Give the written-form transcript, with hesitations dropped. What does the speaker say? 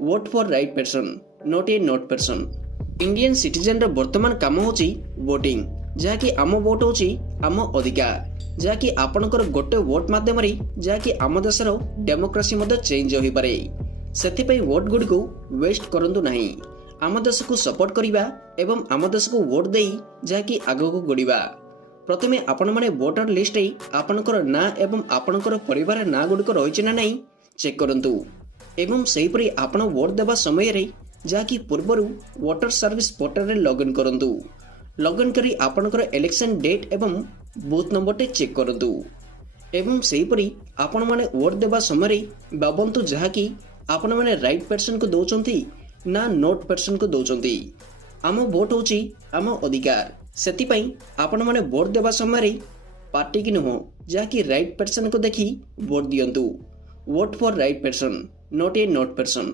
Vote for right person not a not person. Indian citizen रो वर्तमान काम होची वोटिंग, जहाँकि आम वोट होची आम अधिकार, जहाँकि आपणकर गोटे वोट माध्यम जहाँकि आम देशर डेमोक्रेसी मध्य चेंज हो पारे। सेथिपई वोट गुडी को वेस्ट करंतु नहीं। आम देश को सपोर्ट करिबा एवं आम देश को वोट देई जहाँकि आगो को गड़िबा। प्रथमे आपण माने वोटर लिस्ट आपणकर ना एवं आपणकर परिवार ना गुड़िक रही ना नहीं चेक करंतु एवं सेहीपरि आपण वोट देबा समय रे जहाँकि पूर्वर वोटर सर्विस पोर्टल रे लॉगिन करंतु। लॉगिन करी आपणकर इलेक्शन डेट एवं बूथ नंबर टे चेक करंतु एवं सेहीपरि आपण माने वोट देबा समय रे बाबंतु जहाँकि आपण माने राइट पर्सन को दौचंती ना नोट पर्सन को दौचंती। आम वोट होची आम अधिकार, सेतिपई आपण माने वोट देबा समय रे पार्टी की नुह जहाँकि राइट पर्सन को देखी वोट दियंतु। Vote for right person not a note person.